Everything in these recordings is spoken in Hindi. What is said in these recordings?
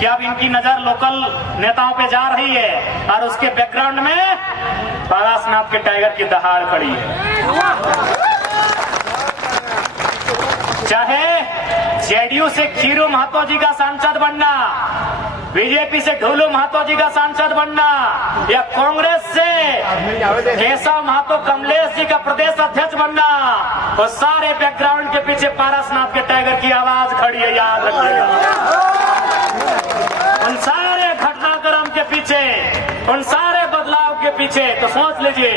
कि अब इनकी नजर लोकल नेताओं पे जा रही है और उसके बैकग्राउंड में पारसनाथ के टाइगर की दहाड़ खड़ी है। चाहे जेडीयू से खीरू महतो जी का सांसद बनना, बीजेपी से ढोलू महतो जी का सांसद बनना, या कांग्रेस से केशव महतो कमलेश जी का प्रदेश अध्यक्ष बनना, वो सारे बैकग्राउंड के पीछे पारसनाथ के टाइगर की आवाज खड़ी है, याद रखिएगा। उन सारे घटनाक्रम के पीछे, उन सारे बदलाव के पीछे तो सोच लीजिए,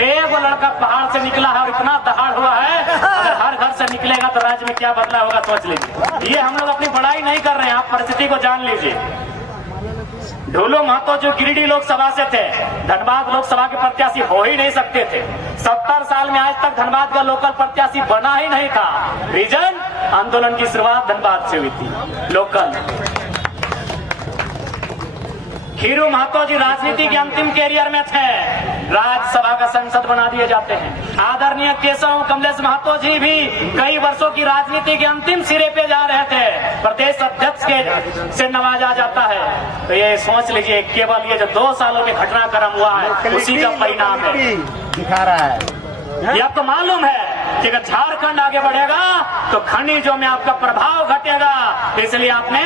एक वो लड़का पहाड़ से निकला है और इतना दहाड़ हुआ है, अगर हर घर से निकलेगा तो राज्य में क्या बदलाव होगा सोच लीजिए। ये हम लोग अपनी बड़ाई नहीं कर रहे हैं, आप परिस्थिति को जान लीजिए। ढोलू महतो जो गिरिडीह लोकसभा से थे, धनबाद लोकसभा के प्रत्याशी हो ही नहीं सकते थे। 70 साल में आज तक धनबाद का लोकल प्रत्याशी बना ही नहीं था। रीजन, आंदोलन की शुरुआत धनबाद से हुई थी लोकल। खीरू महतो जी राजनीति के अंतिम कैरियर में थे, राज्यसभा का सांसद बना दिए जाते हैं। आदरणीय केशव कमलेश महतो जी भी कई वर्षों की राजनीति के अंतिम सिरे पे जा रहे थे, प्रदेश अध्यक्ष के से नवाजा जाता है। तो ये सोच लीजिए, केवल ये जो 2 सालों में घटनाक्रम हुआ है उसी का परिणाम है, दिखा रहा है। ये आपको मालूम है कि अगर झारखंड आगे बढ़ेगा तो खनिजों में आपका प्रभाव घटेगा। इसलिए आपने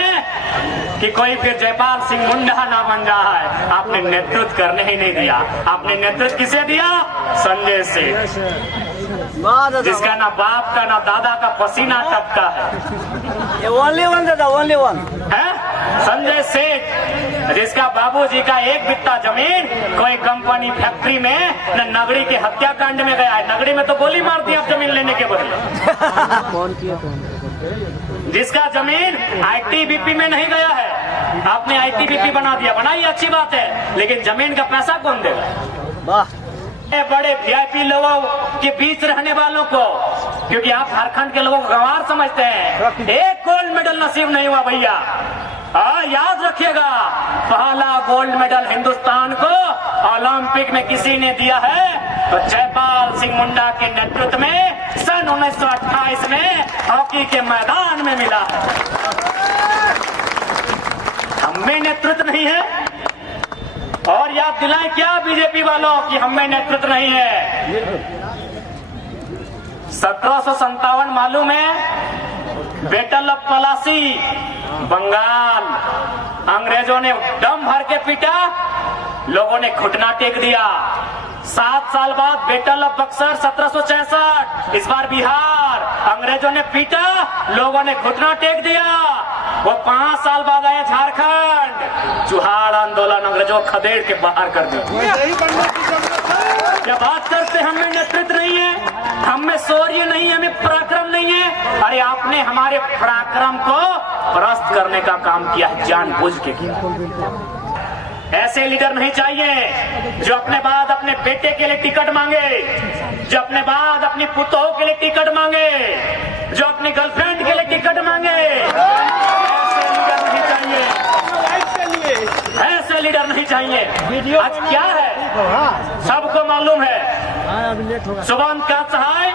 कि कोई फिर जयपाल सिंह मुंडा ना बन रहा है, आपने नेतृत्व करने ही नहीं दिया। आपने नेतृत्व किसे दिया? संजय सेठ, जिसका ना बाप का ना दादा का पसीना टपका है। ओनली वन दादा, ओनली वन है संजय सेठ, जिसका बाबूजी का 1 बित्ता जमीन कोई कंपनी फैक्ट्री में न नगरी के हत्याकांड में गया है। नगरी में तो गोली मार दी आप जमीन लेने के बदले। जिसका जमीन आईटीबीपी में नहीं गया है, आपने आईटीबीपी बना दिया, बनाइए अच्छी बात है, लेकिन जमीन का पैसा कौन देगा? वाह, बड़े वीआईपी लोगों के बीच रहने वालों को, क्योंकि आप झारखंड के लोगों को गंवार समझते हैं, एक गोल्ड मेडल नसीब नहीं हुआ भैया। याद रखिएगा, पहला गोल्ड मेडल हिंदुस्तान को ओलंपिक में किसी ने दिया है तो जयपाल सिंह मुंडा के नेतृत्व में सन 1928 में हॉकी के मैदान में मिला है। हमें नेतृत्व नहीं है, और याद दिलाएं क्या बीजेपी वालों कि हमें नेतृत्व नहीं है। 1757 मालूम है, बैटल ऑफ पलासी, बंगाल, अंग्रेजों ने दम भर के पीटा, लोगों ने घुटना टेक दिया। 7 साल बाद बैटल ऑफ बक्सर 1766, इस बार बिहार, अंग्रेजों ने पीटा, लोगों ने घुटना टेक दिया। वो 5 साल बाद आए झारखंड, चुहाड़ आंदोलन, अंग्रेजों को खदेड़ के बाहर कर दिया। क्या बात करते, हमें नेतृत्व नहीं है, हमें शौर्य नहीं है, हमें पराक्रम नहीं है। अरे आपने हमारे पराक्रम को परास्त करने का काम किया है, जानबूझ के किया। ऐसे लीडर नहीं चाहिए जो अपने बाद अपने बेटे के लिए टिकट मांगे, जो अपने बाद अपनी पुतों के लिए टिकट मांगे, जो अपनी गर्लफ्रेंड के लिए टिकट मांगे। ऐसे लीडर नहीं चाहिए, ऐसे लीडर नहीं चाहिए। आज क्या है सबको मालूम है, सुबंत का सहाय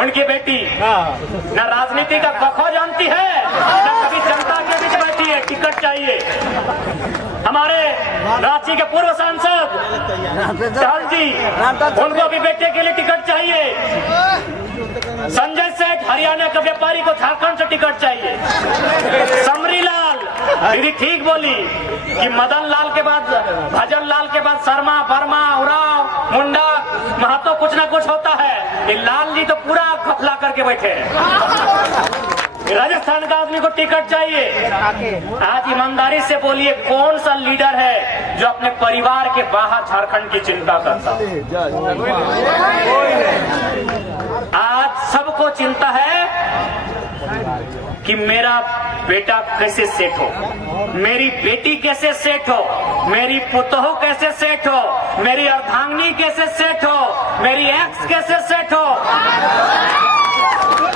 उनकी बेटी न राजनीति का बखो जानती है, न कभी जनता के बीच बैठी है, टिकट चाहिए। हमारे रांची के पूर्व सांसद चहल जी, उनको भी बेटे के लिए टिकट चाहिए। संजय सेठ, हरियाणा के व्यापारी को झारखंड से टिकट चाहिए। समरी लाल दीदी ठीक बोली कि मदन लाल के बाद, भजन लाल के बाद शर्मा, वर्मा, उरांव, मुंडा, महतो कुछ ना कुछ होता है। ये लाल जी तो पूरा खफला करके बैठे हैं। राजस्थान का आदमी को टिकट चाहिए। आज ईमानदारी से बोलिए, कौन सा लीडर है जो अपने परिवार के बाहर झारखंड की चिंता करता है? आज सबको चिंता है कि मेरा बेटा कैसे सेट हो, मेरी बेटी कैसे सेट हो, मेरी पुतोह कैसे सेट हो, मेरी अर्धांगिनी कैसे सेट हो, मेरी एक्स कैसे सेट हो।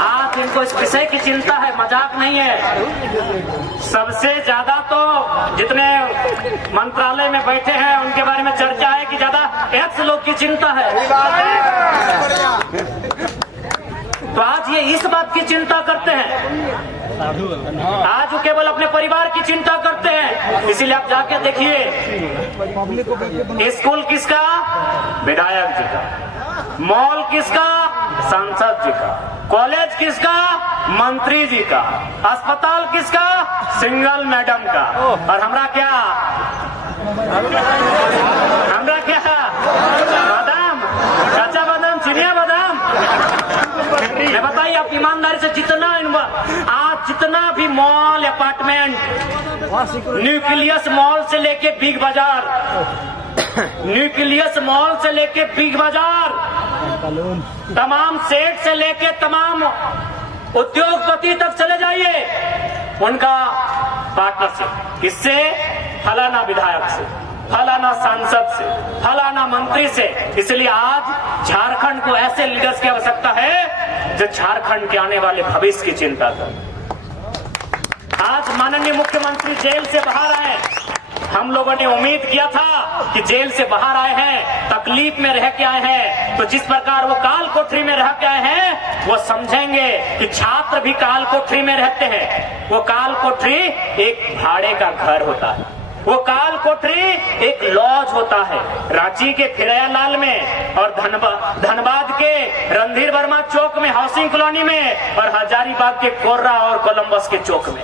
आज इनको इस विषय की चिंता है, मजाक नहीं है। सबसे ज्यादा तो जितने मंत्रालय में बैठे हैं उनके बारे में चर्चा है कि ज्यादा एक्स लोग की चिंता है। तो आज ये इस बात की चिंता करते हैं, आज वो केवल अपने परिवार की चिंता करते हैं। इसीलिए आप जाके देखिए, स्कूल किसका? विधायक जी का। मॉल किसका? सांसद जी का। कॉलेज किसका? मंत्री जी का। अस्पताल किसका? सिंगल मैडम का। और हमरा क्या? बादाम, कच्चा बादाम, चिनिया बादाम। मैं बताइए, आप ईमानदारी से आज जितना भी मॉल, अपार्टमेंट, न्यूक्लियस मॉल से लेके बिग बाजार, न्यूक्लियस मॉल से लेके बिग बाजार, तमाम सेठ से लेके तमाम उद्योगपति तक चले जाइए, उनका पार्टनरशिप किससे? फलाना विधायक से, फलाना सांसद से, फलाना मंत्री से। इसलिए आज झारखंड को ऐसे लीडर्स की आवश्यकता है जो झारखंड के आने वाले भविष्य की चिंता करें। आज माननीय मुख्यमंत्री जेल से बाहर आए। हम लोगों ने उम्मीद किया था कि जेल से बाहर आए हैं, तकलीफ में रह के आए हैं, तो जिस प्रकार वो काल कोठरी में रह के आए हैं, वो समझेंगे कि छात्र भी काल कोठरी में रहते हैं। वो काल कोठरी एक भाड़े का घर होता है, वो काल कोठरी एक लॉज होता है। रांची के फिरयालाल में और धनबाद के रणधीर वर्मा चौक में, हाउसिंग कॉलोनी में, और हजारीबाग के कोर्रा और कोलंबस के चौक में,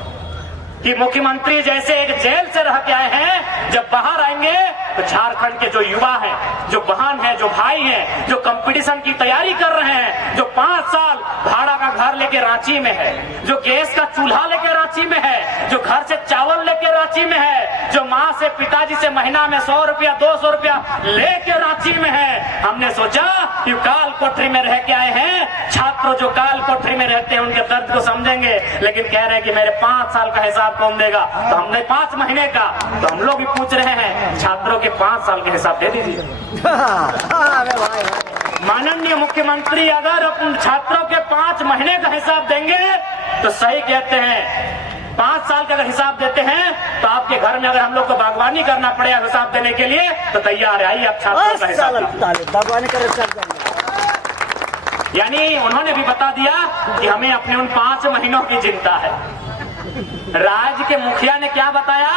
कि मुख्यमंत्री जैसे एक जेल से रह के आए हैं, जब बाहर आएंगे तो झारखंड के जो युवा हैं, जो बहन हैं, जो भाई हैं, जो कंपटीशन की तैयारी कर रहे हैं, जो 5 साल भाड़ा का घर लेके रांची में है, जो गैस का चूल्हा लेके रांची में है, जो घर से चावल लेके रांची में है, जो माँ से पिताजी से महीना में 100 रुपया 200 रुपया लेके रांची में है, हमने सोचा कि काल कोठरी में रह के आए हैं छात्र, जो काल कोठरी में रहते हैं उनके दर्द को समझेंगे। लेकिन कह रहे हैं कि मेरे 5 साल का हिसाब कौन देगा? तो हमने 5 महीने का, तो हम लोग भी पूछ रहे हैं छात्रों के 5 साल के हिसाब दे दीजिए। माननीय मुख्यमंत्री अगर उन छात्रों के 5 महीने का हिसाब देंगे तो सही कहते हैं। 5 साल का अगर हिसाब देते हैं तो आपके घर में अगर हम लोग को बागवानी करना पड़ेगा हिसाब देने के लिए तो तैयार है। आइए आप छात्रों का हिसाब बागवानी कर। यानी उन्होंने भी बता दिया कि हमें अपने उन 5 महीनों की चिंता है। राज्य के मुखिया ने क्या बताया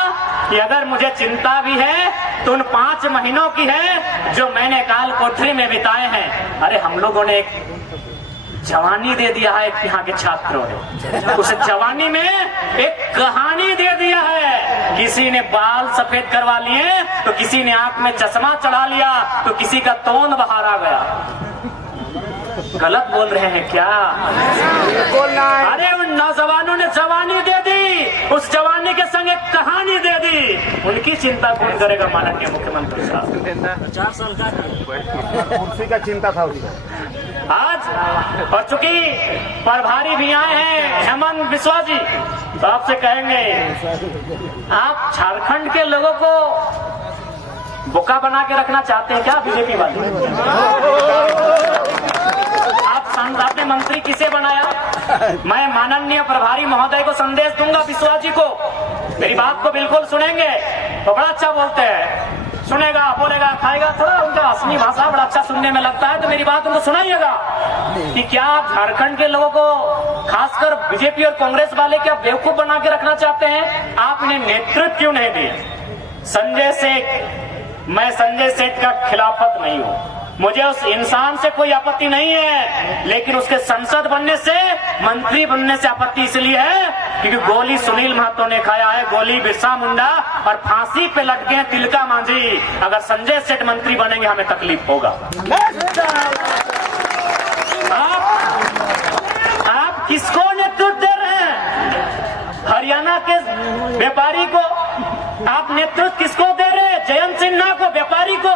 कि अगर मुझे चिंता भी है तो उन 5 महीनों की है जो मैंने काल कोठरी में बिताए हैं। अरे हम लोगों ने एक जवानी दे दिया है यहाँ के छात्रों ने, उस जवानी में एक कहानी दे दिया है। किसी ने बाल सफेद करवा लिए तो किसी ने आंख में चश्मा चढ़ा लिया तो किसी का तोंद बाहर आ गया। गलत बोल रहे हैं क्या? अरे उन नौजवानों ने जवानी दे दी, उस जवानी के संग एक कहानी दे दी। उनकी चिंता कौन करेगा? माननीय मुख्यमंत्री साहब। 4 साल का कुर्सी का चिंता था आज। और चूंकि प्रभारी भी आए हैं हेमंत बिस्वा जी, तो आपसे कहेंगे, आप झारखंड के लोगों को बोका बना के रखना चाहते हैं क्या बीजेपी वाले? आपने मंत्री किसे बनाया? मैं माननीय प्रभारी महोदय को संदेश दूंगा, बिस्वा जी को, मेरी बात को बिल्कुल सुनेंगे तो बड़ा अच्छा बोलते हैं, सुनेगा, बोलेगा, खाएगा, थोड़ा उनका असली भाषा बड़ा अच्छा सुनने में लगता है, तो मेरी बात उनको सुनाइएगा कि क्या आप झारखंड के लोगों को, खासकर बीजेपी और कांग्रेस वाले, क्या बेवकूफ बना के रखना चाहते हैं? आप इन्हें नेतृत्व क्यों नहीं दिए? संजय सेठ, मैं संजय सेठ का खिलाफत नहीं हूँ, मुझे उस इंसान से कोई आपत्ति नहीं है, लेकिन उसके संसद बनने से, मंत्री बनने से आपत्ति इसलिए है क्योंकि गोली सुनील महतो ने खाया है, गोली बिरसा मुंडा, और फांसी पे लटके हैं तिलका मांझी। अगर संजय सेठ मंत्री बनेंगे हमें तकलीफ होगा। आप किसको नेतृत्व दे रहे हैं? हरियाणा के व्यापारी को आप नेतृत्व किसको दे रहे हैं? जयंत सिन्हा को, व्यापारी को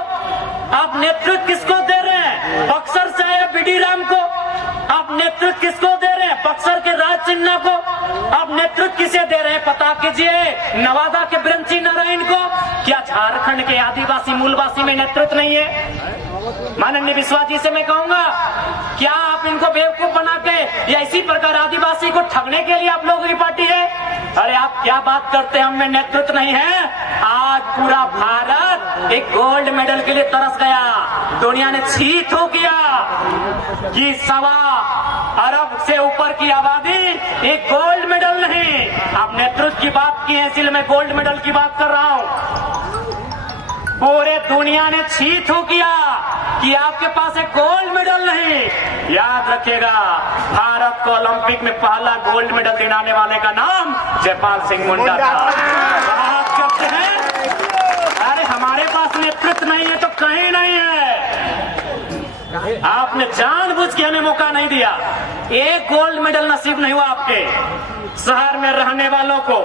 आप नेतृत्व किसको दे रहे हैं? बक्सर से आए बीडी राम को आप नेतृत्व किसको दे रहे हैं? बक्सर के राज सिन्हा को आप नेतृत्व किसे दे रहे हैं? पता कीजिए। नवादा के ब्रंची नारायण को। क्या झारखंड के आदिवासी मूलवासी में नेतृत्व नहीं है? माननीय बिस्वा जी से मैं कहूंगा, क्या आप इनको बेवकूफ बना के या इसी प्रकार आदिवासी को ठगने के लिए आप लोगों की पार्टी है? अरे आप क्या बात करते हैं, हम में नेतृत्व नहीं है। आज पूरा भारत एक गोल्ड मेडल के लिए तरस गया, दुनिया ने छी थू किया कि 1.25 अरब से ऊपर की आबादी, एक गोल्ड मेडल नहीं। आप नेतृत्व की बात की है, इसलिए मैं गोल्ड मेडल की बात कर रहा हूं। पूरे दुनिया ने छी थू किया कि आपके पास एक गोल्ड मेडल नहीं। याद रखिएगा, भारत को ओलंपिक में पहला गोल्ड मेडल दिलाने वाले का नाम जयपाल सिंह मुंडा था। बात करते हैं, अरे हमारे पास नेतृत्व नहीं है तो कहीं नहीं है। आपने जानबूझ के हमें मौका नहीं दिया। एक गोल्ड मेडल नसीब नहीं हुआ आपके शहर में रहने वालों को।